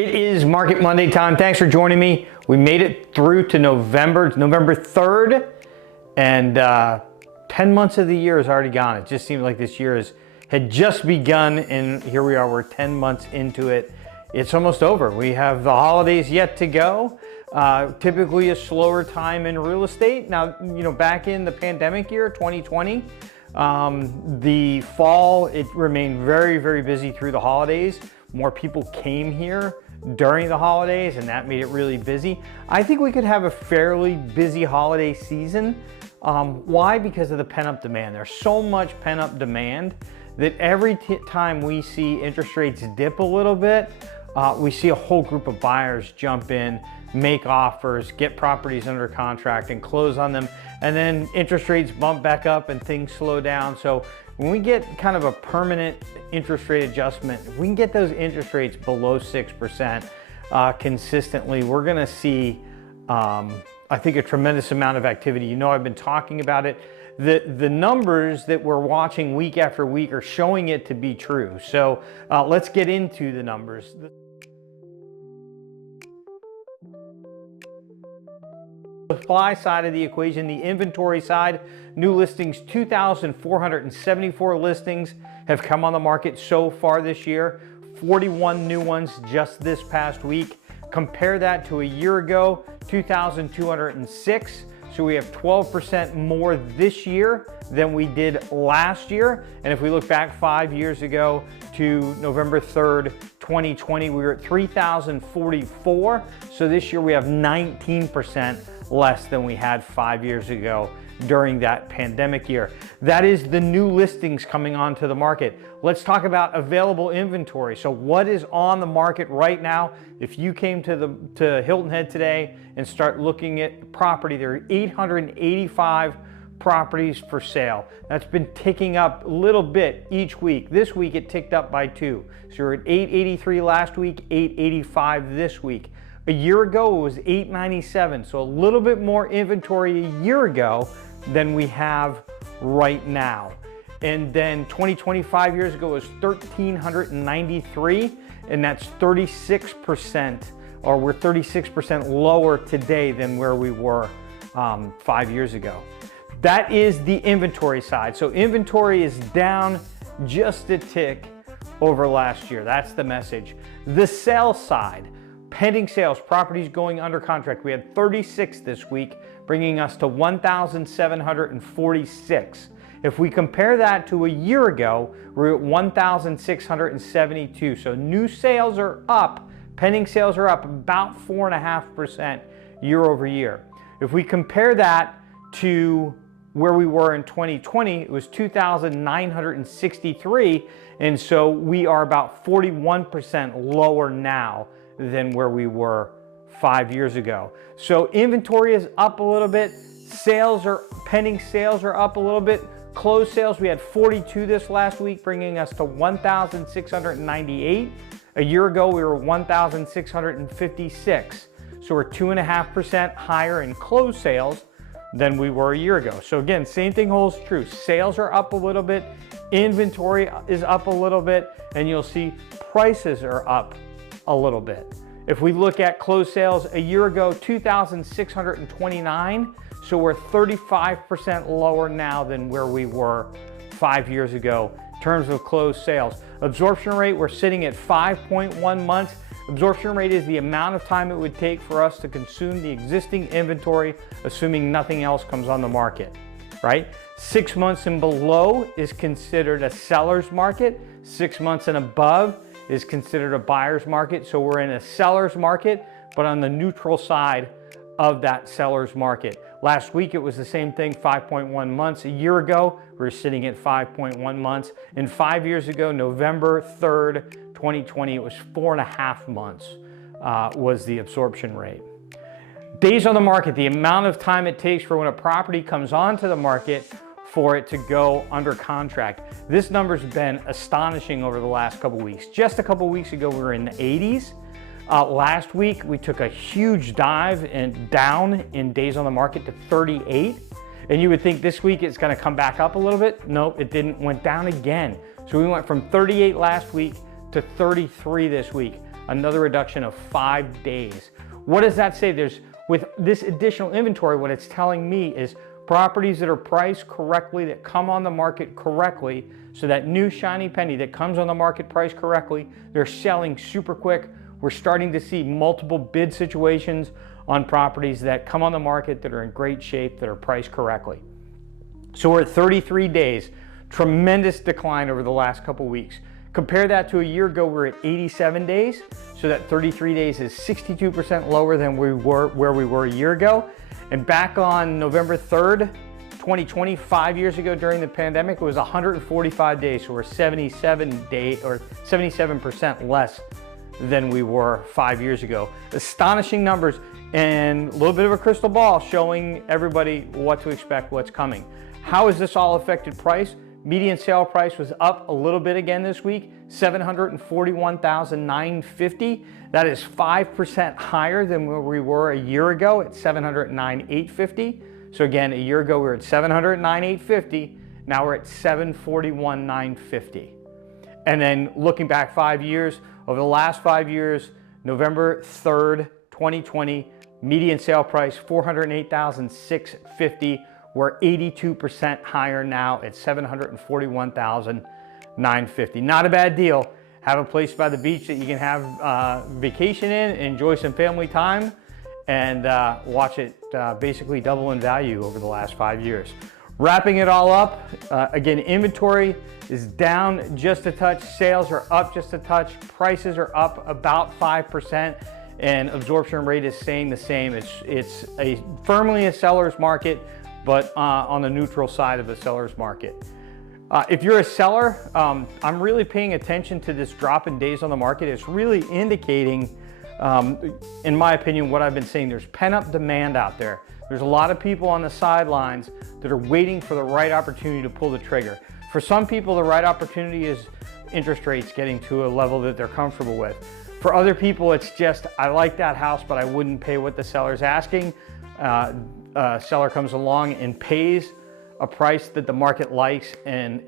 It is Market Monday time. Thanks for joining me. We made it through to November. It's November 3rd, and 10 months of the year is already gone. It just seems like this year had just begun, and here we are. We're 10 months into it. It's almost over. We have the holidays yet to go. Typically a slower time in real estate. Now, back in the pandemic year, 2020, the fall, it remained very, very busy through the holidays. More people came here during the holidays, and that made it really busy. I think we could have a fairly busy holiday season. Why? Because of the pent-up demand. There's so much pent-up demand that every time we see interest rates dip a little bit, we see a whole group of buyers jump in, make offers, get properties under contract and close on them. And then interest rates bump back up and things slow down. So when we get kind of a permanent interest rate adjustment, if we can get those interest rates below 6% consistently, we're gonna see, I think, a tremendous amount of activity. I've been talking about it. The numbers that we're watching week after week are showing it to be true. So let's get into the numbers. The supply side of the equation, the inventory side, new listings, 2,474 listings have come on the market so far this year, 41 new ones just this past week. Compare that to a year ago, 2,206. So we have 12% more this year than we did last year. And if we look back 5 years ago to November 3rd, 2020, we were at 3,044. So this year we have 19% less than we had 5 years ago during that pandemic year. That is the new listings coming onto the market. Let's talk about available inventory. So what is on the market right now? If you came to Hilton Head today and start looking at property, there are 885 properties for sale. That's been ticking up a little bit each week. This week it ticked up by 2. So we're at 883 last week, 885 this week. A year ago it was 897, so a little bit more inventory a year ago than we have right now. And then 25 years ago was 1,393, and that's 36%, or we're 36% lower today than where we were 5 years ago. That is the inventory side. So inventory is down just a tick over last year. That's the message. The sales side, pending sales, properties going under contract. We had 36 this week, bringing us to 1,746. If we compare that to a year ago, we're at 1,672. So new sales are up, pending sales are up about 4.5% year over year. If we compare that to where we were in 2020, it was 2,963. And so we are about 41% lower now than where we were 5 years ago. So inventory is up a little bit. Pending sales are up a little bit. Closed sales, we had 42 this last week, bringing us to 1,698. A year ago, we were 1,656. So we're 2.5% higher in closed sales than we were a year ago. So again, same thing holds true. Sales are up a little bit, inventory is up a little bit, and you'll see prices are up a little bit. If we look at closed sales a year ago, 2,629. So we're 35% lower now than where we were 5 years ago in terms of closed sales. Absorption rate, we're sitting at 5.1 months. Absorption rate is the amount of time it would take for us to consume the existing inventory, assuming nothing else comes on the market, right? 6 months and below is considered a seller's market. 6 months and above is considered a buyer's market. So we're in a seller's market, but on the neutral side of that seller's market. Last week, it was the same thing, 5.1 months. A year ago, we were sitting at 5.1 months. And 5 years ago, November 3rd, 2020, it was 4.5 months was the absorption rate. Days on the market, the amount of time it takes for when a property comes onto the market for it to go under contract. This number's been astonishing over the last couple weeks. Just a couple weeks ago, we were in the 80s. Last week, we took a huge dive and down in days on the market to 38. And you would think this week it's gonna come back up a little bit. Nope, it didn't, went down again. So we went from 38 last week to 33 this week. another reduction of 5 days. What does that say? With this additional inventory, what it's telling me is properties that are priced correctly, that come on the market correctly, so that new shiny penny that comes on the market priced correctly, they're selling super quick. We're starting to see multiple bid situations on properties that come on the market that are in great shape, that are priced correctly. So we're at 33 days, tremendous decline over the last couple weeks. Compare that to a year ago, we're at 87 days. So that 33 days is 62% lower than where we were a year ago. And back on November 3rd, 2020, 5 years ago during the pandemic, it was 145 days. So we're 77% less than we were 5 years ago. Astonishing numbers, and a little bit of a crystal ball showing everybody what to expect, what's coming. How has this all affected price? Median sale price was up a little bit again this week, $741,950. That is 5% higher than where we were a year ago at $709,850. So again, a year ago we were at $709,850. Now we're at $741,950. And then looking back 5 years, over the last 5 years, November 3rd, 2020, median sale price $408,650. We're 82% higher now at $741,950. Not a bad deal. Have a place by the beach that you can have vacation in, enjoy some family time, and watch it basically double in value over the last 5 years. Wrapping it all up, again, inventory is down just a touch, sales are up just a touch, prices are up about 5%, and absorption rate is staying the same. It's firmly a seller's market, but on the neutral side of the seller's market. If you're a seller, I'm really paying attention to this drop in days on the market. It's really indicating, in my opinion, what I've been saying. There's pent-up demand out there. There's a lot of people on the sidelines that are waiting for the right opportunity to pull the trigger. For some people, the right opportunity is interest rates getting to a level that they're comfortable with. For other people, it's just, I like that house, but I wouldn't pay what the seller's asking. Seller comes along and pays a price that the market likes, and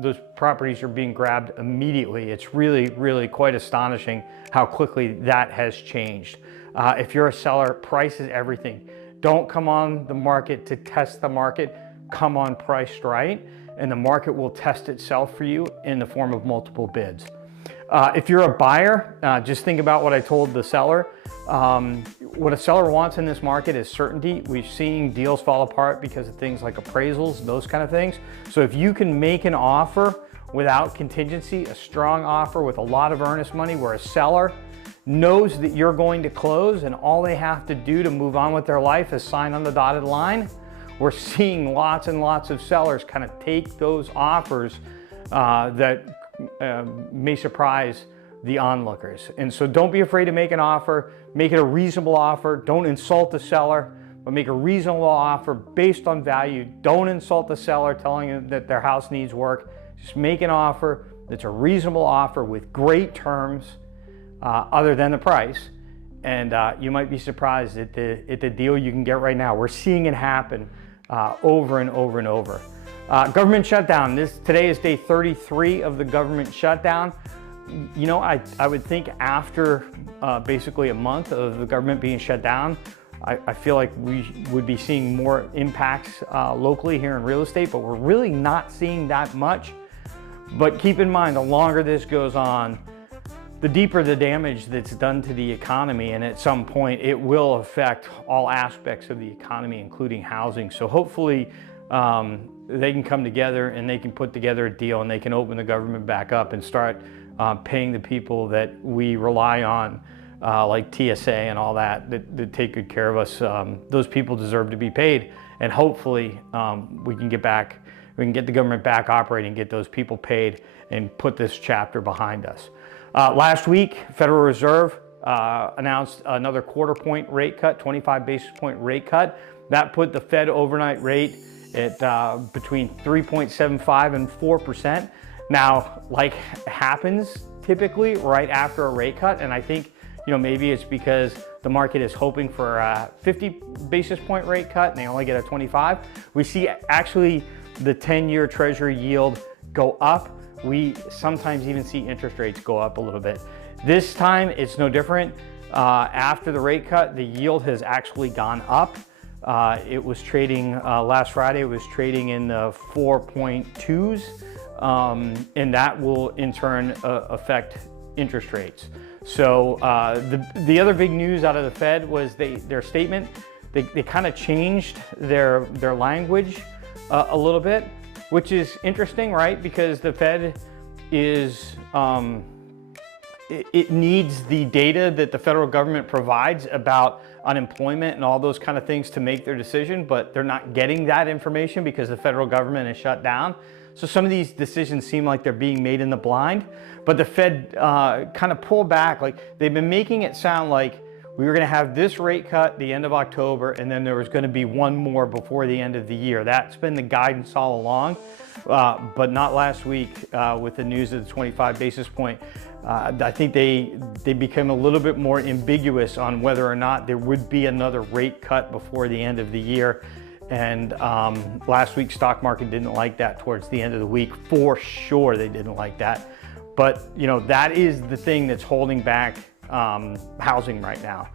those properties are being grabbed immediately. It's really, really quite astonishing how quickly that has changed. If you're a seller, price is everything. Don't come on the market to test the market. Come on priced right, and the market will test itself for you in the form of multiple bids. If you're a buyer, just think about what I told the seller. What a seller wants in this market is certainty. We've seen deals fall apart because of things like appraisals, those kind of things. So if you can make an offer without contingency, a strong offer with a lot of earnest money, where a seller knows that you're going to close and all they have to do to move on with their life is sign on the dotted line, we're seeing lots and lots of sellers kind of take those offers that may surprise the onlookers. And so don't be afraid to make an offer. Make it a reasonable offer. Don't insult the seller, but make a reasonable offer based on value. Don't insult the seller telling them that their house needs work. Just make an offer that's a reasonable offer with great terms other than the price. And you might be surprised at the deal you can get right now. We're seeing it happen over and over and over. Government shutdown. Today is day 33 of the government shutdown. You know, I would think after basically a month of the government being shut down, I feel like we would be seeing more impacts locally here in real estate, but we're really not seeing that much. But keep in mind, the longer this goes on, the deeper the damage that's done to the economy, and at some point it will affect all aspects of the economy, including housing. So hopefully they can come together and they can put together a deal, and they can open the government back up and start paying the people that we rely on, like TSA and all that take good care of us. Those people deserve to be paid, and hopefully we can get the government back operating, get those people paid, and put this chapter behind us. Last week, Federal Reserve announced another quarter-point rate cut, 25 basis point rate cut. That put the Fed overnight rate at between 3.75 and 4%. Now, like happens typically right after a rate cut, and I think, you know, maybe it's because the market is hoping for a 50 basis point rate cut and they only get a 25. We see actually the 10-year Treasury yield go up. We sometimes even see interest rates go up a little bit. This time it's no different. After the rate cut, the yield has actually gone up. It was trading last Friday, it was trading in the 4.2s, and that will in turn affect interest rates. So the other big news out of the Fed was their statement. They kind of changed their language a little bit, which is interesting, right? Because the Fed is, it needs the data that the federal government provides about unemployment and all those kind of things to make their decision, but they're not getting that information because the federal government is shut down. So some of these decisions seem like they're being made in the blind, but the Fed kind of pulled back. Like, they've been making it sound like we were going to have this rate cut the end of October, and then there was going to be one more before the end of the year. That's been the guidance all along, but not last week with the news of the 25 basis point. I think they became a little bit more ambiguous on whether or not there would be another rate cut before the end of the year. And last week's stock market didn't like that towards the end of the week. For sure, they didn't like that. But you know, that is the thing that's holding back housing right now.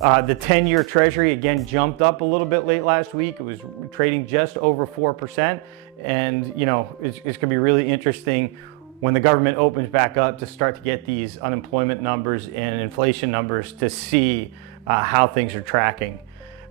The 10-year treasury again jumped up a little bit late last week. It was trading just over 4%. And you know, it's gonna be really interesting when the government opens back up to start to get these unemployment numbers and inflation numbers to see how things are tracking.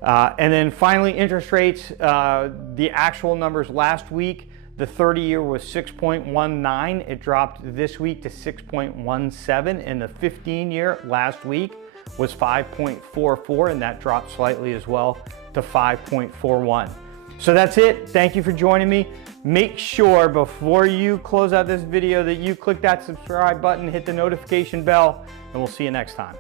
And then finally, interest rates, the actual numbers last week, the 30-year was 6.19. It dropped this week to 6.17. And the 15-year last week was 5.44, and that dropped slightly as well to 5.41. So that's it. Thank you for joining me. Make sure before you close out this video that you click that subscribe button, hit the notification bell, and we'll see you next time.